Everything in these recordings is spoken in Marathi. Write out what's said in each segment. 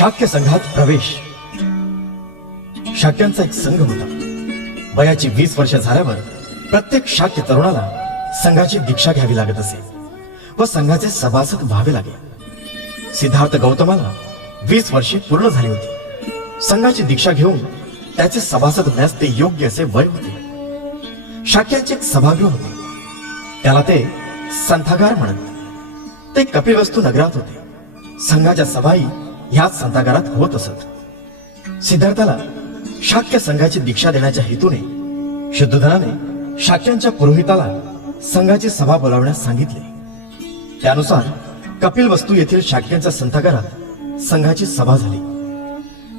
शाक्य संघात प्रवेश. शाक्यांचा एक संघ होता. वयाची वीस वर्ष झाल्यावर प्रत्येक शाक्य तरुणाला संघाची दीक्षा घ्यावी लागत असे व संघाचे सभासद व्हावे लागे सिद्धार्थ गौतमाला वीस वर्षे पूर्ण झाली होती. संघाची दीक्षा घेऊन त्याचे सभासद होण्यास ते योग्य असे वय होते. शाक्यांचे एक सभागृह होते. त्याला ते संथागार म्हणत ते कपिलवस्तू नगरात होते. संघाच्या सभाही ह्याच संतागारात होत असत. सिद्धार्थाला शाक्य संघाची दीक्षा देण्याच्या हेतूने शुद्धधनाने शाक्यांच्या पुरोहिताला संघाची सभा बोलावण्यास सांगितले. त्यानुसार कपिल वस्तू येथील शाक्यांच्या संतागारात संघाची सभा झाली.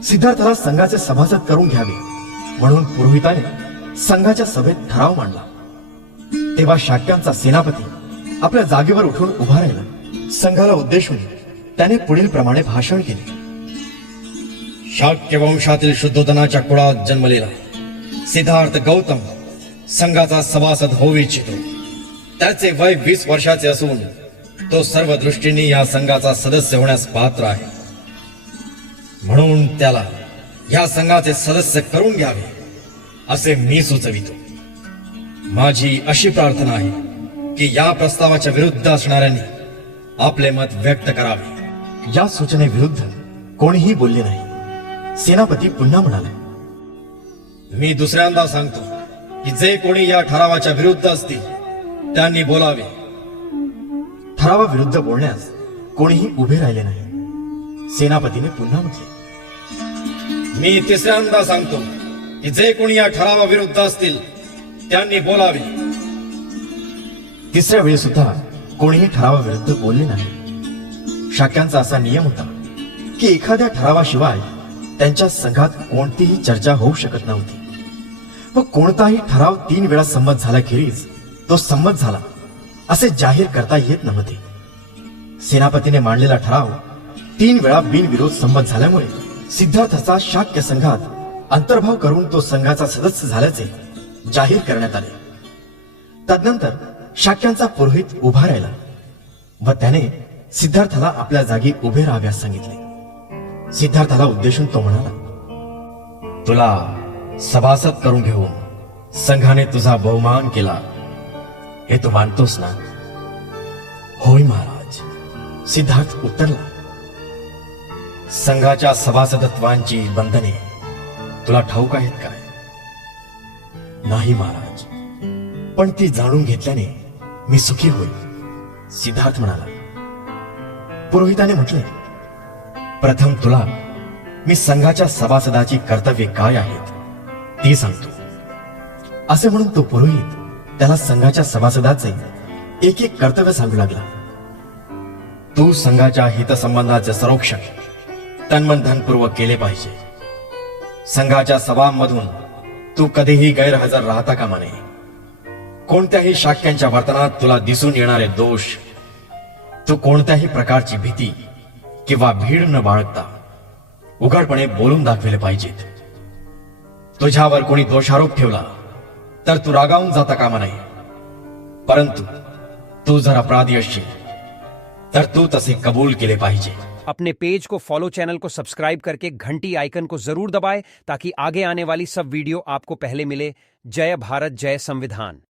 सिद्धार्थाला संघाचे सभासद करून घ्यावे म्हणून पुरोहिताने संघाच्या सभेत ठराव मांडला. तेव्हा शाक्यांचा सेनापती आपल्या जागेवर उठून उभा राहिला. संघाला उद्देशून त्याने पुढील प्रमाणे भाषण केले. शाक्य वंशातील शुद्धोधनाच्या कुळात जन्मलेला सिद्धार्थ गौतम संघाचा सभासद होऊ इच्छितो. त्याचे वय वीस वर्षाचे असून तो सर्व दृष्टीने या संघाचा सदस्य होण्यास पात्र आहे. म्हणून त्याला या संघाचे सदस्य करून घ्यावे असे मी सुचवितो. माझी अशी प्रार्थना आहे की या प्रस्तावाच्या विरुद्ध असणाऱ्यांनी आपले मत व्यक्त करावे. या सूचनेविरुद्ध कोणीही बोलले नाही. सेनापती पुन्हा म्हणाले मी दुसऱ्यांदा सांगतो की जे कोणी या ठरावाच्या विरुद्ध असतील त्यांनी बोलावे. ठरावाविरुद्ध बोलण्यास कोणीही उभे राहिले नाही. सेनापतीने पुन्हा म्हटले मी तिसऱ्यांदा सांगतो की जे कोणी या ठरावाविरुद्ध असतील त्यांनी बोलावे. तिसऱ्या वेळी सुद्धा कोणीही ठरावाविरुद्ध बोलले नाही. शाक्यांचा असा नियम होता की एखाद्या ठरावाशिवाय त्यांच्या संघात कोणतीही चर्चा होऊ शकत नव्हती. व कोणताही ठराव तीन वेळा संमत झाल्याखेरीज तो संमत झाला असे जाहीर करता येत नव्हते. सेनापतीने मांडलेला ठराव तीन वेळा बिनविरोध संमत झाल्यामुळे सिद्धार्थाचा शाक्य संघात अंतर्भाव करून तो संघाचा सदस्य झाल्याचे जाहीर करण्यात आले. तदनंतर शाक्यांचा पुरोहित उभा राहिला व त्याने सिद्धार्थाला आपल्या जागी उभे राहाव्यास सांगितले. सिद्धार्थाला उद्देशून तो म्हणाला तुला सभासद करून घेऊन संघाने तुझा बहुमान केला. हे तू मानतोस ना? होय महाराज. सिद्धार्थ उत्तरला संघाच्या सभासदत्वांची बंधने तुला ठाऊक आहेत काय? नाही महाराज. पण ती जाणून घेतल्याने मी सुखी होईल सिद्धार्थ म्हणाला पुरोहिताने म्हटले प्रथम तुला मी संघाच्या सभासदाची कर्तव्ये काय आहेत ती सांगतो. असे म्हणून तो पुरोहित त्याला संघाच्या सभासदाचे एक एक कर्तव्य सांगू लागला. तू संघाच्या हितसंबंधाचे संरक्षण तन्मन धनपूर्वक केले पाहिजे. संघाच्या सभांमधून तू कधीही गैरहजर राहता कामा नये. कोणत्याही शाक्यांच्या वर्तनात तुला दिसून येणारे दोष तू कोणत्याही प्रकारची भीती किंवा भीड न बाळगता उघडपणे बोलून दाखविले पाहिजेत. तुझ्यावर कोणी दोषारोप ठेवला, तर तू रागावून जाता कामा नये. परंतु तू जर अपराधी असशील, तर तू तसे कबूल केले पाहिजे. अपने पेज को फॉलो चैनल को सब्सक्राइब करके घंटी आइकन को ज़रूर दबाएँ, ताकि आगे आने वाली सब वीडियो आपको पहले मिले. जय भारत, जय संविधान.